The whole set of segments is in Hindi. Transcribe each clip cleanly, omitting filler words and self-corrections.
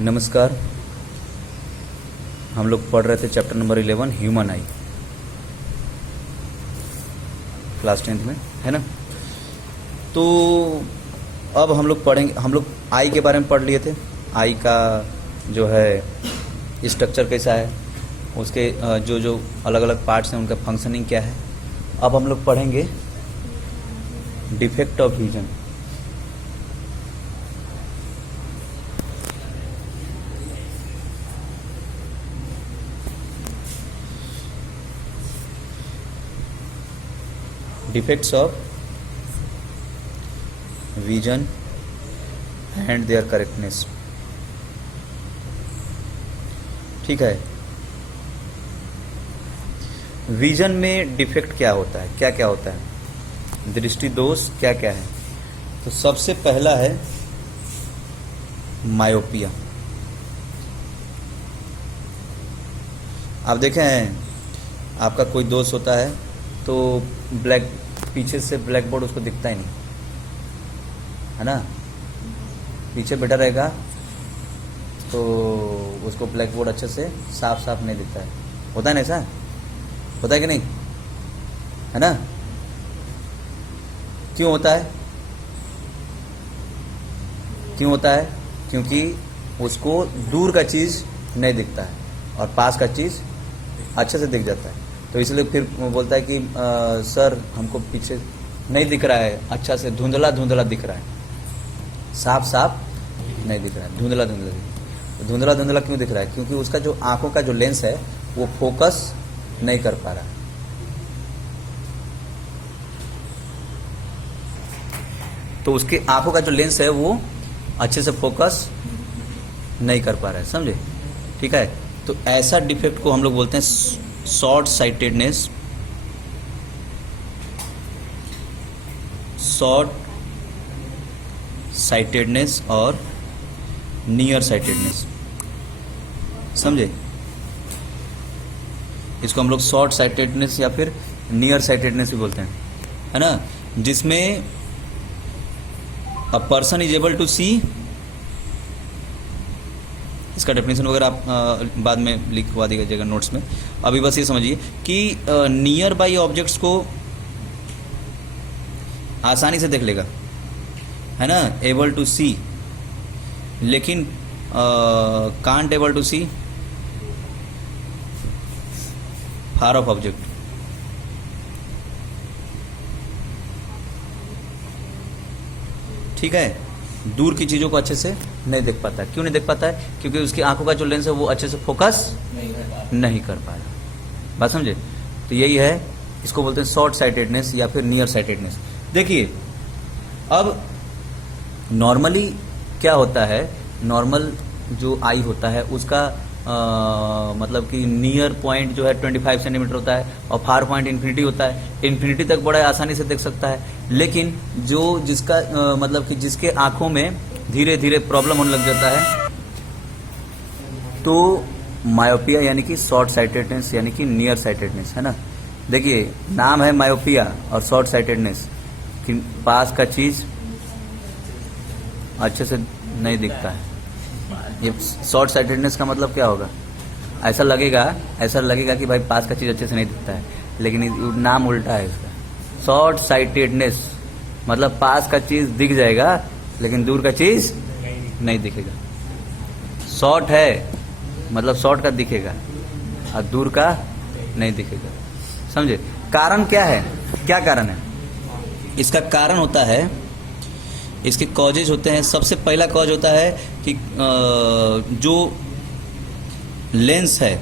नमस्कार। हम लोग पढ़ रहे थे चैप्टर नंबर 11 ह्यूमन आई, क्लास 10th में, है ना। तो अब हम लोग पढ़ेंगे, हम लोग आई के बारे में पढ़ लिए थे। आई का जो है स्ट्रक्चर कैसा है, उसके जो जो अलग अलग पार्ट्स हैं उनका फंक्शनिंग क्या है। अब हम लोग पढ़ेंगे defect of vision. Defects of vision and their correctness. ठीक है, विजन में डिफेक्ट क्या होता है, क्या क्या होता है, दृष्टि दोष क्या क्या है। तो सबसे पहला है मायोपिया। आप देखें हैं, आपका कोई दोस्त होता है तो ब्लैक, पीछे से ब्लैक बोर्ड उसको दिखता ही नहीं, है ना। पीछे बैठा रहेगा तो उसको ब्लैक बोर्ड अच्छे से साफ साफ नहीं दिखता है। होता है ना, ऐसा होता है कि नहीं, है ना। क्यों होता है, क्यों होता है? क्योंकि उसको दूर का चीज नहीं दिखता है और पास का चीज अच्छे से दिख जाता है। तो इसलिए फिर वो बोलता है कि सर हमको पीछे नहीं दिख रहा है, अच्छा से धुंधला धुंधला दिख रहा है, साफ साफ नहीं दिख रहा है, धुंधला धुंधला दिख रहा है। तो धुंधला धुंधला क्यों दिख रहा है? क्योंकि उसका जो आंखों का जो लेंस है वो फोकस नहीं कर पा रहा है। तो उसके आंखों का जो लेंस है वो अच्छे से फोकस नहीं कर पा रहा है, समझे। ठीक है, तो ऐसा डिफेक्ट को हम लोग बोलते हैं शॉर्ट साइटेडनेस, शॉर्ट साइटेडनेस और नियर साइटेडनेस, समझे। इसको हम लोग शॉर्ट साइटेडनेस या फिर नियर साइटेडनेस भी बोलते हैं, है ना। जिसमें a person is able to see, इसका डेफिनेशन वगैरह आप बाद में लिखवा दीजिएगा नोट्स में। अभी बस ये समझिए कि नियर बाई ऑब्जेक्ट्स को आसानी से देख लेगा, है ना, एबल टू सी, लेकिन can't able to see far of object. ठीक है, दूर की चीजों को अच्छे से नहीं देख पाता है। क्यों नहीं देख पाता है? क्योंकि उसकी आंखों का जो लेंस है वो अच्छे से फोकस नहीं कर पा रहा। बात समझे। तो यही है, इसको बोलते हैं शॉर्ट साइटेडनेस या फिर नियर साइटेडनेस। देखिए, अब नॉर्मली क्या होता है, नॉर्मल जो आई होता है उसका मतलब कि नियर पॉइंट जो है 25 सेंटीमीटर होता है और फार पॉइंट इन्फिनिटी होता है। इन्फिनिटी तक बड़ा आसानी से देख सकता है, लेकिन जो जिसका मतलब कि जिसके आंखों में धीरे धीरे प्रॉब्लम होने लग जाता है तो मायोपिया यानी कि शॉर्ट साइटेडनेस यानी कि नियर साइटेडनेस, है ना। देखिए, नाम है मायोपिया और शॉर्ट साइटेडनेस कि पास का चीज अच्छे से नहीं दिखता है। ये शॉर्ट साइटेडनेस का मतलब क्या होगा? ऐसा लगेगा कि भाई पास का चीज अच्छे से नहीं दिखता है, लेकिन नाम उल्टा है इसका। शॉर्ट साइटेडनेस मतलब पास का चीज दिख जाएगा लेकिन दूर का चीज नहीं दिखेगा। शॉर्ट है मतलब शॉर्ट का दिखेगा और दूर का नहीं दिखेगा, समझे। कारण क्या है, क्या कारण है इसका? कारण होता है, इसके कॉजेज होते हैं। सबसे पहला कॉज होता है कि जो लेंस है,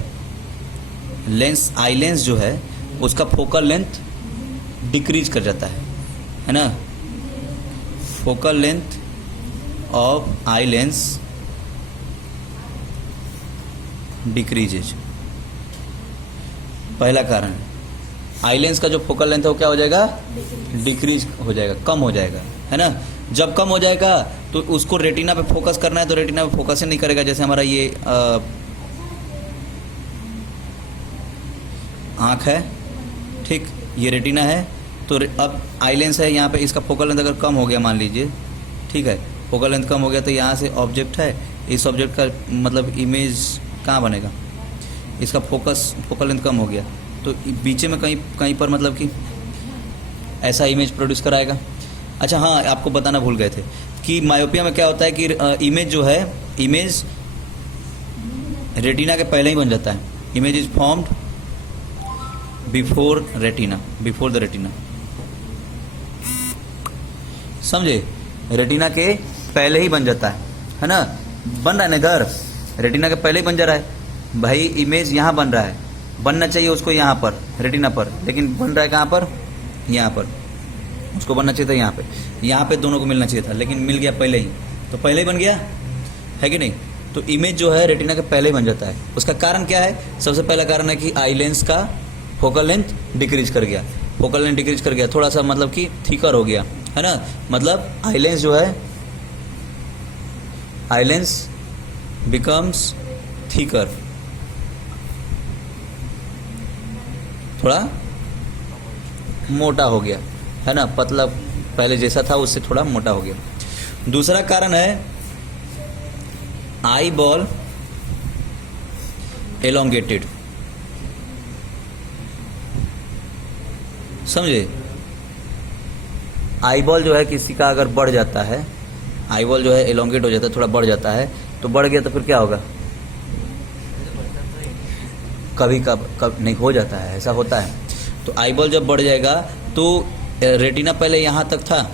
लेंस, आई लेंस जो है उसका फोकल लेंथ डिक्रीज कर जाता है ना। Focal length of eye lens decreases, पहला कारण है। आई लेंस का जो फोकल लेंथ है वो क्या हो जाएगा? डिक्रीज हो जाएगा, कम हो जाएगा, है ना। जब कम हो जाएगा तो उसको रेटिना पे फोकस करना है तो रेटिना पे फोकस ही नहीं करेगा। जैसे हमारा ये आँख है, ठीक, ये रेटिना है, तो अब आई लेंस है, यहाँ पे इसका फोकल लेंथ अगर कम हो गया मान लीजिए, ठीक है, फोकल लेंथ कम हो गया तो यहाँ से ऑब्जेक्ट है, इस ऑब्जेक्ट का मतलब इमेज कहाँ बनेगा, इसका फोकल लेंथ कम हो गया तो बीच में कहीं पर मतलब कि ऐसा इमेज प्रोड्यूस कराएगा। अच्छा हाँ, आपको बताना भूल गए थे कि मायोपिया में क्या होता है कि इमेज जो है, इमेज रेटिना के पहले ही बन जाता है। Image is formed before retina, before the retina, समझे? रेटिना के पहले ही बन जाता है ना? बन रहा है ना इधर, रेटिना के पहले ही बन जा रहा है भाई। इमेज यहाँ बन रहा है, बनना चाहिए उसको यहाँ पर रेटिना पर, लेकिन बन रहा है कहाँ पर, यहाँ पर। उसको बनना चाहिए था यहाँ पे दोनों को मिलना चाहिए था, लेकिन मिल गया पहले ही, तो पहले ही बन गया है कि नहीं? तो इमेज जो है रेटिना के पहले ही बन जाता है। उसका कारण क्या है? सबसे पहला कारण है कि आई लेंस का फोकल लेंथ डिक्रीज कर गया, फोकल लेंथ डिक्रीज कर गया, थोड़ा सा मतलब कि थिकर हो गया, है ना? मतलब आई लेंस जो है, आई लेंस बिकम्स थिकर, थोड़ा मोटा हो गया, है ना? पतला पहले जैसा था उससे थोड़ा मोटा हो गया। दूसरा कारण है आई बॉल एलोंगेटेड, समझे? आई बॉल जो है किसी का अगर बढ़ जाता है, आई बॉल जो है एलोंगेट हो जाता है, थोड़ा बढ़ जाता है, तो बढ़ गया तो फिर क्या होगा? कभी कब नहीं हो जाता है, ऐसा होता है। तो आई बॉल जब बढ़ जाएगा तो रेटिना पहले यहाँ तक था,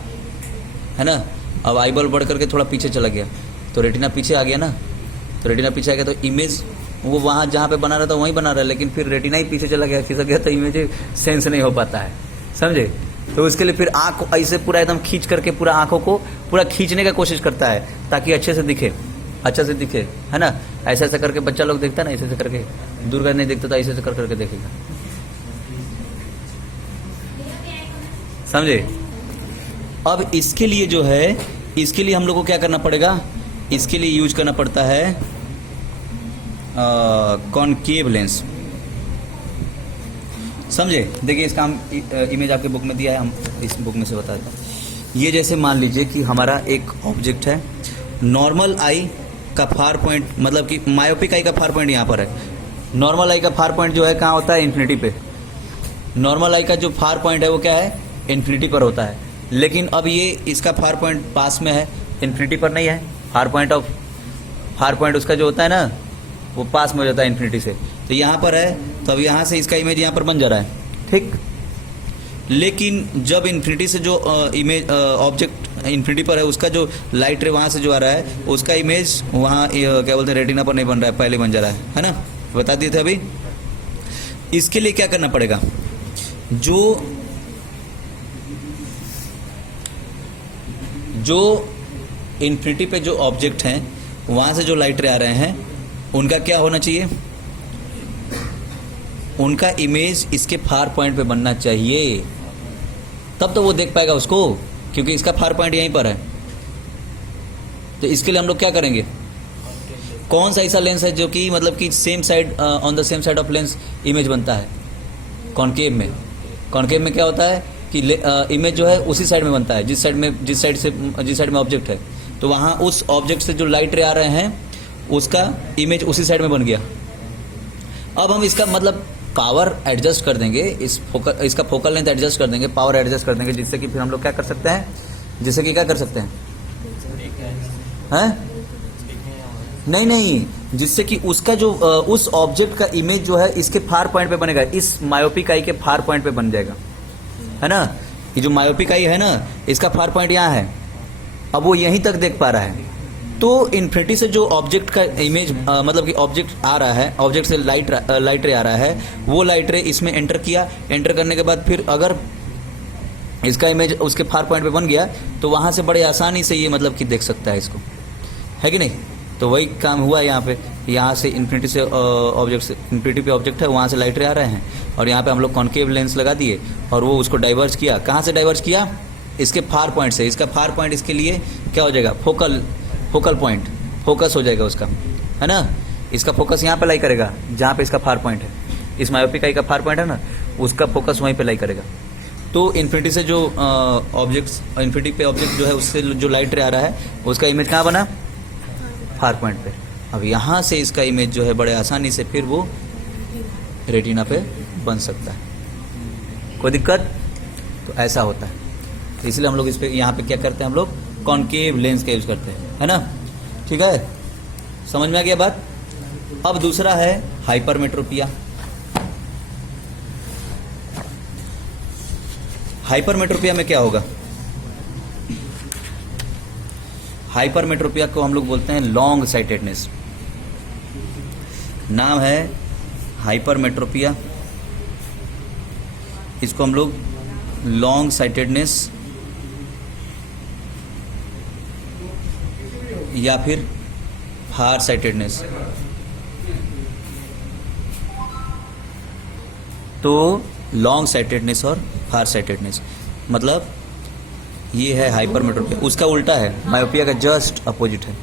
है ना? अब आई बॉल बढ़ करके थोड़ा पीछे चला गया तो रेटिना पीछे आ गया ना, तो रेटिना पीछे आ गया तो इमेज वो वहाँ जहाँ पे बना रहा था वहीं बना रहा है, लेकिन फिर रेटिना ही पीछे चला गया, खिसक गया, तो इमेज सेंस नहीं हो पाता है, समझे? तो उसके लिए फिर आँख ऐसे पूरा एकदम खींच करके पूरा आँखों को पूरा खींचने का कोशिश करता है ताकि अच्छे से दिखे, अच्छा से दिखे, है ना? ऐसा ऐसा करके बच्चा लोग देखता है ना, ऐसे ऐसे करके, दूर का नहीं देखता तो ऐसे ऐसे कर करके देखेगा, समझे? अब इसके लिए जो है, इसके लिए हम लोग को क्या करना पड़ेगा? इसके लिए यूज करना पड़ता है कॉनकेव लेंस, समझे? देखिए इसका हम इमेज आपके बुक में दिया है, हम इस बुक में से बताते हैं। ये जैसे मान लीजिए कि हमारा एक ऑब्जेक्ट है, नॉर्मल आई का फार पॉइंट, मतलब कि मायोपिक आई का फार पॉइंट यहाँ पर है। नॉर्मल आई का फार पॉइंट जो है कहाँ होता है? इन्फिनिटी पे। नॉर्मल आई का जो फार पॉइंट है वो क्या है? इन्फिनिटी पर होता है। लेकिन अब ये इसका फार पॉइंट पास में है, इन्फिनिटी पर नहीं है। फार पॉइंट उसका जो होता है ना वो पास में हो जाता है इन्फिनिटी से, तो यहाँ पर है, तो अब यहाँ से इसका इमेज यहाँ पर बन जा रहा है, ठीक? लेकिन जब इन्फिनिटी से जो इमेज ऑब्जेक्ट इन्फिनिटी पर है उसका जो लाइट रे वहाँ से जो आ रहा है उसका इमेज वहाँ क्या बोलते हैं रेटिना पर नहीं बन रहा है, पहले बन जा रहा है ना? बता दिए थे अभी। इसके लिए क्या करना पड़ेगा? जो इन्फिनिटी पे जो ऑब्जेक्ट हैं वहाँ से जो लाइट रे आ रहे हैं उनका क्या होना चाहिए? उनका इमेज इसके फार पॉइंट पे बनना चाहिए, तब तो वो देख पाएगा उसको, क्योंकि इसका फार पॉइंट यहीं पर है। तो इसके लिए हम लोग क्या करेंगे? कौन सा ऐसा लेंस है जो कि मतलब कि same side, on the same side of lens image बनता है? कॉनकेव में। कॉनकेव में क्या होता है कि इमेज जो है उसी साइड में बनता है जिस साइड में ऑब्जेक्ट है, तो वहाँ उस ऑब्जेक्ट से जो लाइट रे आ रहे हैं उसका इमेज उसी साइड में बन गया। अब हम इसका मतलब पावर एडजस्ट कर देंगे, इसका फोकल लेंथ एडजस्ट कर देंगे, पावर एडजस्ट कर देंगे, जिससे कि फिर हम लोग क्या कर सकते हैं? जिससे कि क्या कर सकते हैं? नहीं, जिससे कि उसका जो उस ऑब्जेक्ट का इमेज जो है इसके फार पॉइंट पे बनेगा, इस मायोपिक आई के फार पॉइंट पे बन जाएगा, है ना? ये जो मायोपिक आई है ना, इसका फार पॉइंट यहाँ है, अब वो यहीं तक देख पा रहा है। तो इन्फिनिटी से जो ऑब्जेक्ट का इमेज मतलब कि ऑब्जेक्ट आ रहा है, ऑब्जेक्ट से लाइट रे आ रहा है, वो लाइट रे इसमें एंटर किया, एंटर करने के बाद फिर अगर इसका इमेज उसके फार पॉइंट पे बन गया तो वहाँ से बड़े आसानी से ये मतलब कि देख सकता है इसको, है कि नहीं? तो वही काम हुआ यहाँ पे, यहाँ से इन्फिनिटी से ऑब्जेक्ट से, इन्फिनिटी पे ऑब्जेक्ट है वहाँ से लाइट रे आ रहे हैं, और यहाँ पे हम लोग कॉनकेव लेंस लगा दिए और वो उसको डाइवर्ज किया। कहाँ से डाइवर्ज किया? इसके फार पॉइंट से। इसका फार पॉइंट इसके लिए क्या हो जाएगा? फोकल पॉइंट, फोकस हो जाएगा उसका, है ना? इसका फोकस यहाँ पे लाई करेगा जहाँ पे इसका फार पॉइंट है, इस मायोपिक आई का फार पॉइंट है ना, उसका फोकस वहीं पे लाई करेगा। तो इन्फिनिटी से जो इन्फिनिटी पे ऑब्जेक्ट जो है उससे जो लाइट रे आ रहा है उसका इमेज कहाँ बना? फार पॉइंट पे। अब यहाँ से इसका इमेज जो है बड़े आसानी से फिर वो रेटिना पे बन सकता है। कोई दिक्कत? तो ऐसा होता है, तो इसलिए हम लोग इस पे यहाँ पे क्या करते हैं, हम लोग कॉन्केव लेंस का यूज करते हैं, है ना। ठीक है, समझ में आ गया बात। अब दूसरा है हाइपरमेट्रोपिया। हाइपरमेट्रोपिया में क्या होगा? हाइपरमेट्रोपिया को हम लोग बोलते हैं लॉन्ग साइटेडनेस। नाम है हाइपरमेट्रोपिया, इसको हम लोग लॉन्ग साइटेडनेस या फिर फार साइटेडनेस। तो लॉन्ग साइटेडनेस और फार साइटेडनेस मतलब ये है हाइपरमेट्रोपिया। उसका उल्टा है, मायोपिया का जस्ट अपोजिट है।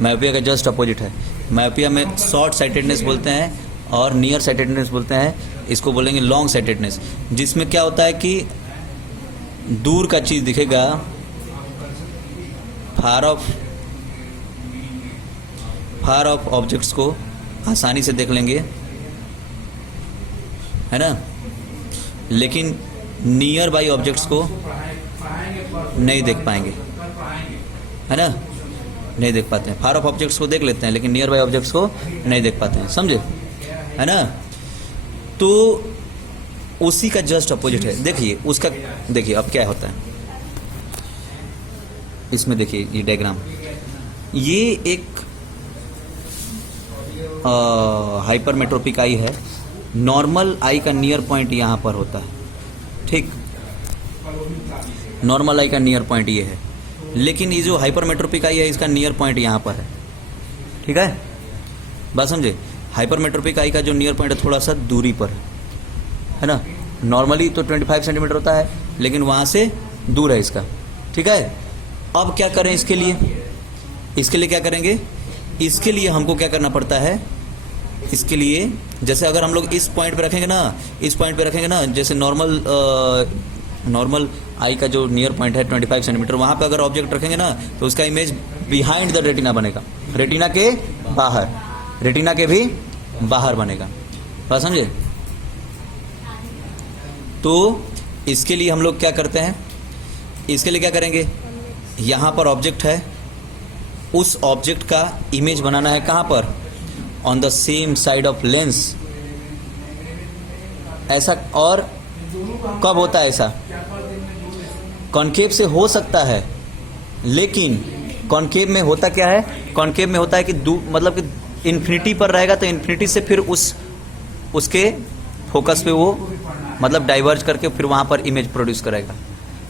मायोपिया का जस्ट अपोजिट है। मायोपिया में शॉर्ट साइटेडनेस बोलते हैं और नियर साइटेडनेस बोलते हैं। इसको बोलेंगे लॉन्ग साइटेडनेस, जिसमें क्या होता है कि दूर का चीज दिखेगा, फार ऑफ ऑब्जेक्ट्स को आसानी से देख लेंगे, है ना, लेकिन नियर बाई ऑब्जेक्ट्स को नहीं देख पाएंगे, है ना, नहीं देख पाते हैं। फार ऑफ ऑब्जेक्ट्स को देख लेते हैं लेकिन नियर बाई ऑब्जेक्ट्स को नहीं देख पाते हैं, समझे, है ना। तो उसी का जस्ट अपोजिट है। देखिए उसका, देखिए अब क्या होता है इसमें, देखिए ये डायग्राम, ये एक हाइपरमेट्रोपिक आई है। नॉर्मल आई का नियर पॉइंट यहाँ पर होता है, ठीक, नॉर्मल आई का नियर पॉइंट ये है, लेकिन ये जो हाइपरमेट्रोपिक आई है इसका नियर पॉइंट यहाँ पर है, ठीक है, बात समझे। हाइपरमेट्रोपिक आई का जो नियर पॉइंट है थोड़ा सा दूरी पर है ना। नॉर्मली तो 25 सेंटीमीटर होता है लेकिन वहाँ से दूर है इसका, ठीक है। अब क्या करें इसके लिए? इसके लिए क्या करेंगे? इसके लिए हमको क्या करना पड़ता है? इसके लिए जैसे अगर हम लोग इस पॉइंट पे रखेंगे ना, इस पॉइंट पे रखेंगे ना, जैसे नॉर्मल आई का जो नियर पॉइंट है 25 सेंटीमीटर, वहाँ पे अगर ऑब्जेक्ट रखेंगे ना तो उसका इमेज बिहाइंड द रेटिना बनेगा, रेटिना के बाहर, रेटिना के भी बाहर बनेगा, बात समझे। तो इसके लिए हम लोग क्या करते हैं? इसके लिए क्या करेंगे? यहाँ पर ऑब्जेक्ट है, उस ऑब्जेक्ट का इमेज बनाना है कहाँ पर? On the same side of lens. ऐसा और कब होता है ऐसा? कॉन्केव से हो सकता है, लेकिन कॉन्केव में होता क्या है? कॉन्केव में होता है कि मतलब कि इन्फिनिटी पर रहेगा तो इन्फिनिटी से फिर उसके फोकस पे वो मतलब डाइवर्ज करके फिर वहां पर इमेज प्रोड्यूस करेगा।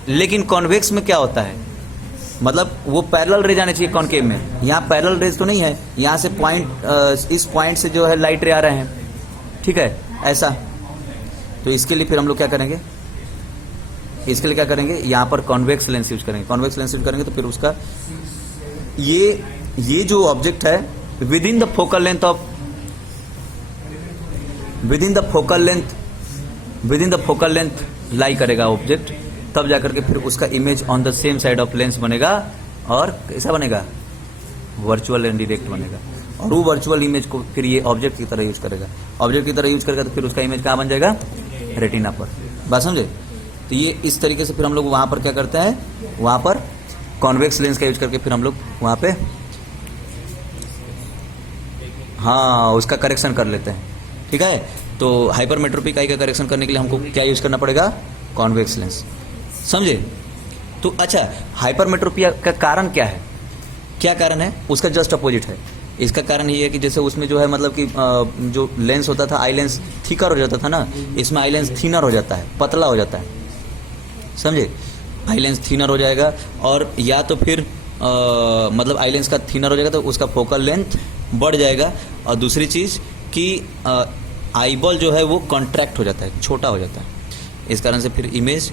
लेकिन कॉन्वेक्स में क्या होता है? मतलब वो पैरेलल रे जाने चाहिए कॉन्केव में, यहाँ पैरेलल रेज तो नहीं है, यहाँ से पॉइंट, इस पॉइंट से जो है लाइट रे आ रहे हैं, ठीक है, ऐसा। तो इसके लिए फिर हम लोग क्या करेंगे? इसके लिए क्या करेंगे? यहाँ पर कॉन्वेक्स लेंस यूज करेंगे। कॉन्वेक्स लेंस यूज करेंगे तो फिर उसका ये जो ऑब्जेक्ट है within the focal length lie करेगा ऑब्जेक्ट, तब जाकर के फिर उसका image on the same side of lens बनेगा। और कैसा बनेगा? वर्चुअल एंड डायरेक्ट बनेगा। और वो वर्चुअल इमेज को फिर ये ऑब्जेक्ट की तरह यूज करेगा, ऑब्जेक्ट की तरह यूज करेगा तो फिर उसका इमेज कहाँ बन जाएगा? रेटिना पर, बात समझे। तो ये इस तरीके से फिर हम लोग वहां पर क्या करते हैं? वहां पर कॉन्वेक्स लेंस का यूज करके फिर हम लोग वहां पे हाँ उसका करेक्शन कर लेते हैं, ठीक है। तो हाइपरमेट्रोपिक आई का करेक्शन करने के लिए हमको क्या यूज करना पड़ेगा? कॉन्वेक्स लेंस, समझे। तो अच्छा, हाइपरमेट्रोपिया का कारण क्या है? क्या कारण है? उसका जस्ट अपोजिट है। इसका कारण ये है कि जैसे उसमें जो है मतलब कि जो लेंस होता था, आई लेंस थिकर हो जाता था ना, इसमें आई लेंस थिनर हो जाता है, पतला हो जाता है, समझे। आई लेंस थिनर हो जाएगा और या तो फिर मतलब आई लेंस का थिनर हो जाएगा तो उसका फोकल लेंथ बढ़ जाएगा। और दूसरी चीज़ कि आईबॉल जो है वो कॉन्ट्रैक्ट हो जाता है, छोटा हो जाता है, इस कारण से फिर इमेज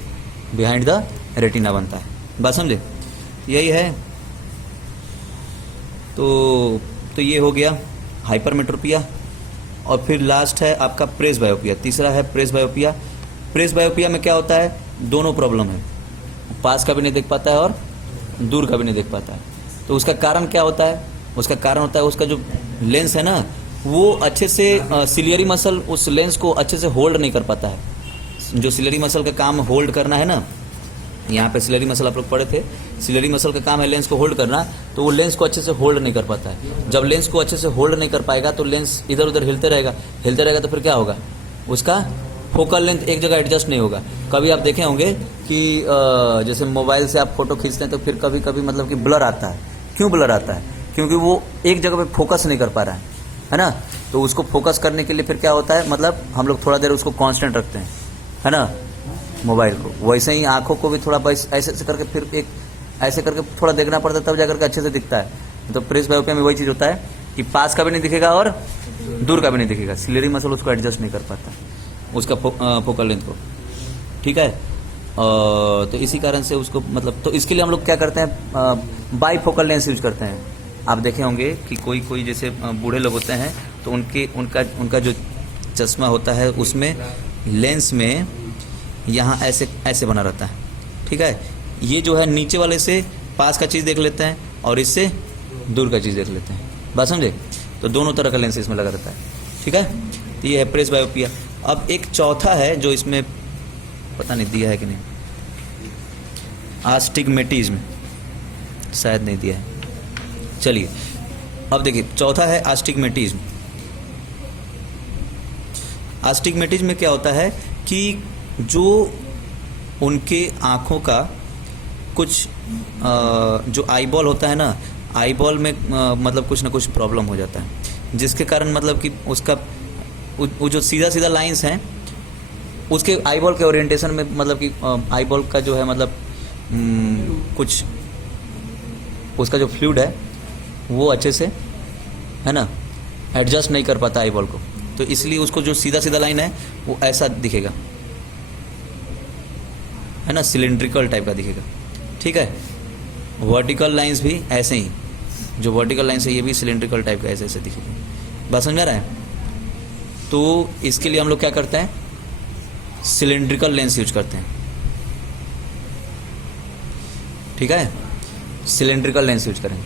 बिहाइंड द रेटिना बनता है, बात समझे। यही है। तो ये हो गया हाइपरमेट्रोपिया। और फिर लास्ट है आपका प्रेस बायोपिया, तीसरा है प्रेस बायोपिया। प्रेस बायोपिया में क्या होता है? दोनों प्रॉब्लम है, पास का भी नहीं देख पाता है और दूर का भी नहीं देख पाता है। तो उसका कारण क्या होता है? उसका कारण होता है उसका जो लेंस है ना, वो अच्छे से सिलियरी मसल उस लेंस को अच्छे से होल्ड नहीं कर पाता है। जो सिलियरी मसल का काम होल्ड करना है ना, यहाँ पे सिलियरी मसल आप लोग पढ़े थे, सिलियरी मसल का काम है लेंस को होल्ड करना, तो वो लेंस को अच्छे से होल्ड नहीं कर पाता है। जब लेंस को अच्छे से होल्ड नहीं कर पाएगा तो लेंस इधर उधर हिलते रहेगा तो फिर क्या होगा? उसका फोकल लेंथ एक जगह एडजस्ट नहीं होगा। कभी आप देखे होंगे कि जैसे मोबाइल से आप फोटो खींचते हैं तो फिर कभी कभी मतलब कि ब्लर आता है। क्यों ब्लर आता है? क्योंकि वो एक जगह पे फोकस नहीं कर पा रहा है ना। तो उसको फोकस करने के लिए फिर क्या होता है, मतलब हम लोग थोड़ा देर उसको कांस्टेंट रखते हैं, है ना, मोबाइल को। वैसे ही आंखों को भी थोड़ा बस ऐसे ऐसे करके फिर एक ऐसे करके थोड़ा देखना पड़ता है, तब जाकर के अच्छे से दिखता है। तो प्रेस बायोपिया में वही चीज़ होता है कि पास का भी नहीं दिखेगा और दूर का भी नहीं दिखेगा। सिलियरी मसल उसको एडजस्ट नहीं कर पाता उसका फोकल लेंथ को, ठीक है। तो इसी कारण से उसको मतलब, तो इसके लिए हम लोग क्या करते हैं, बाई फोकल लेंस यूज करते हैं। आप देखे होंगे कि कोई जैसे बूढ़े लोग होते हैं तो उनका जो चश्मा होता है उसमें लेंस में यहाँ ऐसे ऐसे बना रहता है, ठीक है। ये जो है नीचे वाले से पास का चीज़ देख लेते हैं और इससे दूर का चीज़ देख लेते हैं, बात समझे। तो दोनों तरह का लेंस इसमें लगा रहता है, ठीक है। तो ये है प्रेस बायोपिया। अब एक चौथा है जो इसमें पता नहीं दिया है कि नहीं, आस्टिग्मेटिज्म, शायद नहीं दिया है। चलिए अब देखिए, चौथा है आस्टिग्मेटिज्म। आस्टिग्मेटिज्म में क्या होता है कि जो उनके आँखों का कुछ जो आईबॉल होता है ना, आईबॉल में मतलब कुछ ना कुछ प्रॉब्लम हो जाता है, जिसके कारण मतलब कि उसका वो जो सीधा सीधा लाइंस हैं उसके आईबॉल के ओरिएंटेशन में मतलब कि आईबॉल का जो है मतलब कुछ उसका जो फ्लूइड है वो अच्छे से, है ना, एडजस्ट नहीं कर पाता आईबॉल को। तो इसलिए उसको जो सीधा सीधा लाइन है वो ऐसा दिखेगा, है ना, सिलिंड्रिकल टाइप का दिखेगा, ठीक है। वर्टिकल लाइंस भी ऐसे ही, जो वर्टिकल लाइंस है ये भी सिलिंड्रिकल टाइप का ऐसे ऐसे दिखेगा। बात समझ में आ रहा है? तो इसके लिए हम लोग क्या करते हैं, सिलिंड्रिकल लेंस यूज करते हैं, ठीक है। सिलिंड्रिकल लेंस यूज करेंगे,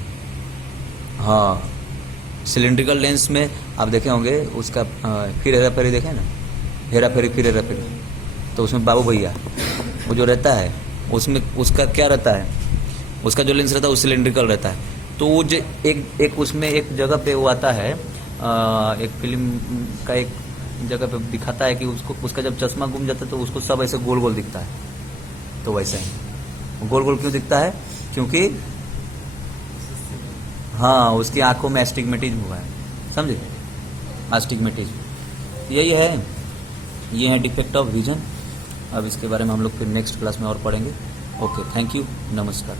हाँ। सिलिंड्रिकल लेंस में आप देखे होंगे उसका फिर हेरा फेरी देखें ना, हेरा फेरी फिर हेरा फेरी, तो उसमें बाबू भैया वो जो रहता है उसमें उसका क्या रहता है, उसका जो लेंस रहता है वो सिलिंड्रिकल रहता है। तो वो जो एक उसमें एक जगह पे वो आता है, एक फिल्म का एक जगह पे दिखाता है कि उसका जब चश्मा गुम जाता है तो उसको सब ऐसे गोल गोल दिखता है। तो वैसे ही गोल गोल क्यों दिखता है? क्योंकि हाँ, उसकी आंखों में एस्टिग्मेटिज्म हुआ है, समझे, एस्टिग्मेटिज्म यही है, ये है डिफेक्ट ऑफ विजन। अब इसके बारे में हम लोग फिर नेक्स्ट क्लास में और पढ़ेंगे। ओके, थैंक यू, नमस्कार।